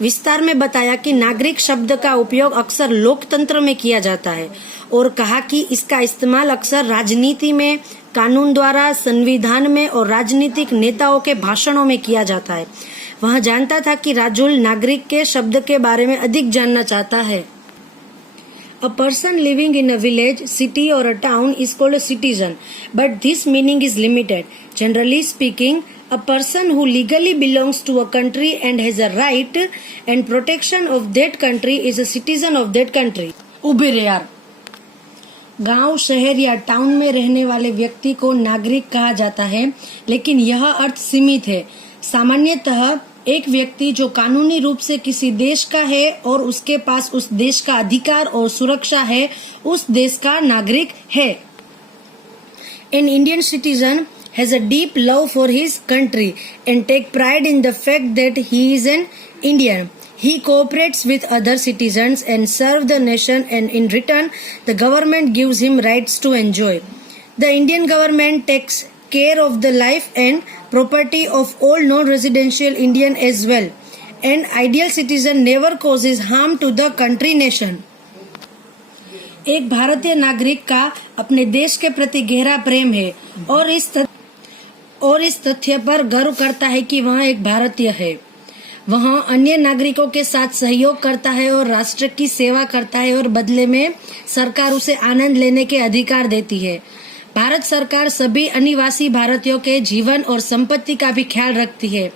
विस्तार में बताया कि नागरिक शब्द का उपयोग अक्सर लोकतंत्र में किया जाता है और कहा कि इसका इस्तेमाल अक्सर राजनीति में, कानून द्वारा, संविधान में और राजनीतिक नेताओं के भाषणों में किया जाता है। वह जानता था कि राजुल नागरिक के शब्द के बारे में अधिक जानना चाहता है। A person living in a village, city or a town is called a citizen, but this meaning is limited. Generally speaking, a person who legally belongs to a country and has a right and protection of that country is a citizen of that country. Ube रे यार, गांव, शहर या town में रहने वाले व्यक्ति को नागरिक कहा जाता है, लेकिन यह अर्थ सीमित है। सामान्यतः एक व्यक्ति जो कानूनी रूप से किसी देश का है और उसके पास उस देश का अधिकार और सुरक्षा है, उस देश का नागरिक है। An Indian citizen has a deep love for his country and take pride in the fact that he is an Indian. He cooperates with other citizens and serves the nation, and in return, the government gives him rights to enjoy. The Indian government takes care of the life and property of all non-residential Indian as well. An ideal citizen never causes harm to the country nation. एक भारतीय नागरिक का अपने देश के प्रति गहरा प्रेम है और इस तथ्य पर गर्व करता है कि वह एक भारतीय है। वह अन्य नागरिकों के साथ सहयोग करता है और राष्ट्र की सेवा करता है और बदले में सरकार उसे आनंद लेने के अधिकार देती है। भारत सरकार सभी अनिवासी भारतीयों के जीवन और संपत्ति का भी ख्याल रखती है।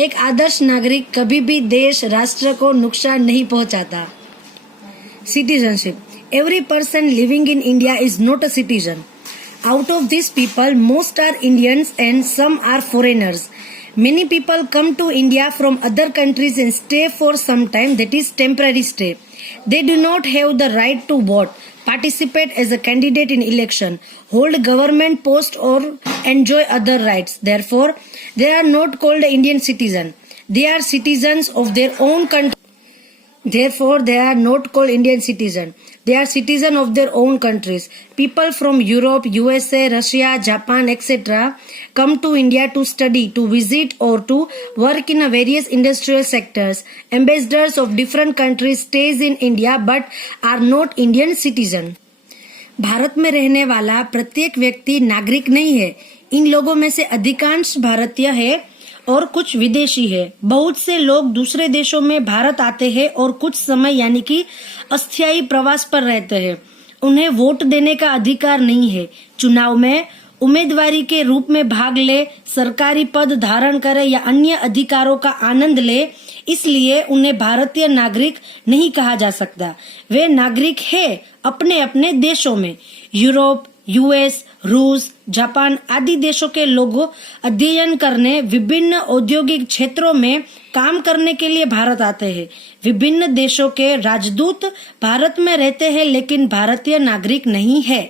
एक आदर्श नागरिक कभी भी देश, राष्ट्र को नुकसान नहीं पहुंचाता। Citizenship. Every person living in India is not a citizen. Out of these people, most are Indians and some are foreigners. Many people come to India from other countries and stay for some time, that is temporary stay. They do not have the right to vote, participate as a candidate in election, hold government post or enjoy other rights. Therefore, they are not called Indian citizen. They are citizens of their own country. Therefore, they are not called Indian citizen. They are citizens of their own countries. People from Europe, USA, Russia, Japan, etc. come to India to study, to visit or to work in various industrial sectors. Ambassadors of different countries stays in India but are not Indian citizen. Bharat में रहने वाला प्रत्येक व्यक्ति नागरिक नहीं है। इन लोगों में से अधिकांश भारतीय है और कुछ विदेशी है। बहुत से लोग दूसरे देशों में भारत आते हैं और कुछ समय यानी कि अस्थायी प्रवास पर रहते हैं। उन्हें वोट देने का अधिकार नहीं है, चुनाव में उम्मीदवारी के रूप में भाग ले, सरकारी पद धारण करे या अन्य अधिकारों का आनंद ले, इसलिए उन्हें भारतीय नागरिक नहीं कहा जा सकता। वे नागरिक है अपने अपने देशों में। यूरोप, यूएस, रूस, जापान आदि देशों के लोग अध्ययन करने, विभिन्न औद्योगिक क्षेत्रों में काम करने के लिए भारत आते हैं। विभिन्न देशों के राजदूत भारत में रहते हैं लेकिन भारतीय नागरिक नहीं है।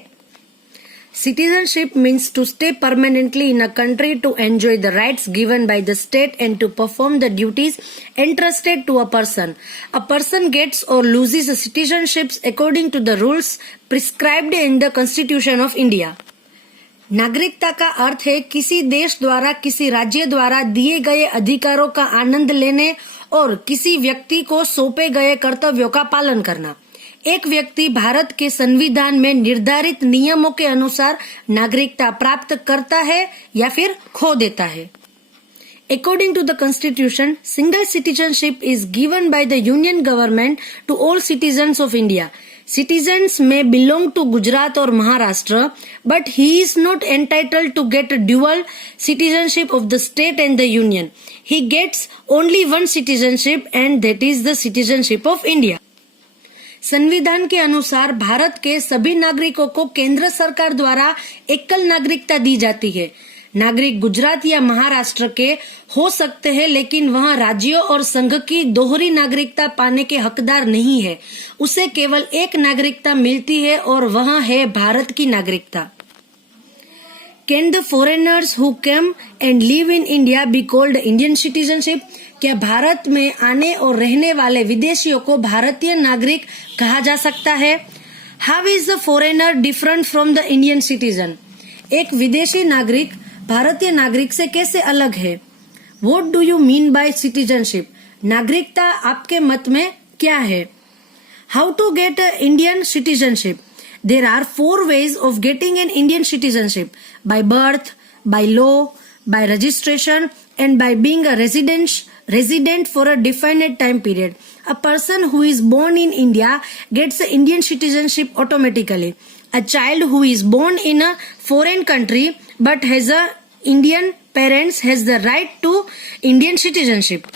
Citizenship means to stay permanently in a country to enjoy the rights given by the state and to perform the duties entrusted to a person. A person gets or loses a citizenship according to the rules prescribed in the Constitution of India. नागरिकता का अर्थ है किसी देश द्वारा, किसी राज्य द्वारा दिए गए अधिकारों का आनंद लेने और किसी व्यक्ति को सौंपे गए कर्तव्यों का पालन करना। एक व्यक्ति भारत के संविधान में निर्धारित नियमों के अनुसार नागरिकता प्राप्त करता है या फिर खो देता है। According to the Constitution, single citizenship is given by the Union government to all citizens of India. Citizens may belong to Gujarat or Maharashtra, but he is not entitled to get a dual citizenship of the state and the Union. He gets only one citizenship and that is the citizenship of India. संविधान के अनुसार भारत के सभी नागरिकों को केंद्र सरकार द्वारा एकल नागरिकता दी जाती है। नागरिक गुजरात या महाराष्ट्र के हो सकते हैं लेकिन वह राज्यों और संघ की दोहरी नागरिकता पाने के हकदार नहीं है। उसे केवल एक नागरिकता मिलती है और वह है भारत की नागरिकता। Can the foreigners who come and live in India be called Indian citizenship? क्या भारत में आने और रहने वाले विदेशियों को भारतीय नागरिक कहा जा सकता है? How is the foreigner different from the Indian citizen? एक विदेशी नागरिक भारतीय नागरिक से कैसे अलग है? What do you mean by citizenship? नागरिकता आपके मत में क्या है? How to get Indian citizenship? There are 4 ways of getting an Indian citizenship: by birth, by law, by registration, and by being a resident for a definite time period. A person who is born in India gets an Indian citizenship automatically. A child who is born in a foreign country but has a Indian parents has the right to Indian citizenship.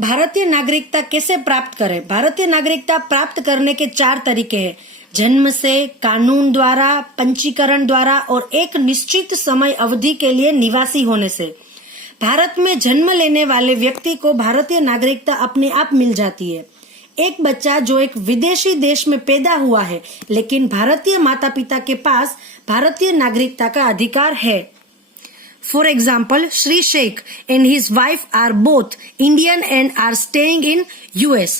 भारतीय नागरिकता कैसे प्राप्त करें? भारतीय नागरिकता प्राप्त करने के 4 तरीके हैं: जन्म से, कानून द्वारा, पंजीकरण द्वारा और एक निश्चित समय अवधि के लिए निवासी होने से। भारत में जन्म लेने वाले व्यक्ति को भारतीय नागरिकता अपने आप मिल जाती है। एक बच्चा जो एक विदेशी देश में पैदा हुआ है लेकिन भारतीय माता पिता के पास भारतीय नागरिकता का अधिकार है। For example, Sri Sheikh and his wife are both Indian and are staying in US.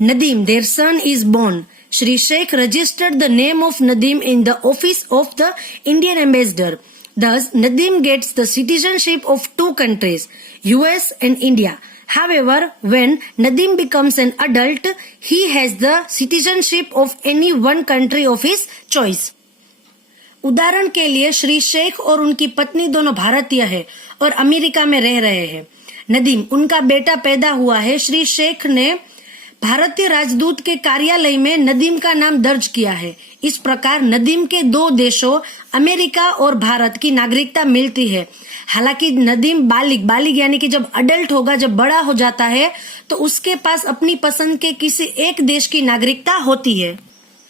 Nadeem, their son, is born. Sri Sheikh registered the name of Nadeem in the office of the Indian ambassador. Thus, Nadeem gets the citizenship of 2 countries, US and India. However, when Nadeem becomes an adult, he has the citizenship of any one country of his choice. उदाहरण के लिए श्री शेख और उनकी पत्नी दोनों भारतीय है और अमेरिका में रह रहे हैं। नदीम, उनका बेटा पैदा हुआ है। श्री शेख ने भारतीय राजदूत के कार्यालय में नदीम का नाम दर्ज किया है। इस प्रकार नदीम के 2 देशों अमेरिका और भारत की नागरिकता मिलती है। हालांकि नदीम बालिग यानी कि जब अडल्ट होगा, जब बड़ा हो जाता है, तो उसके पास अपनी पसंद के किसी एक देश की नागरिकता होती है।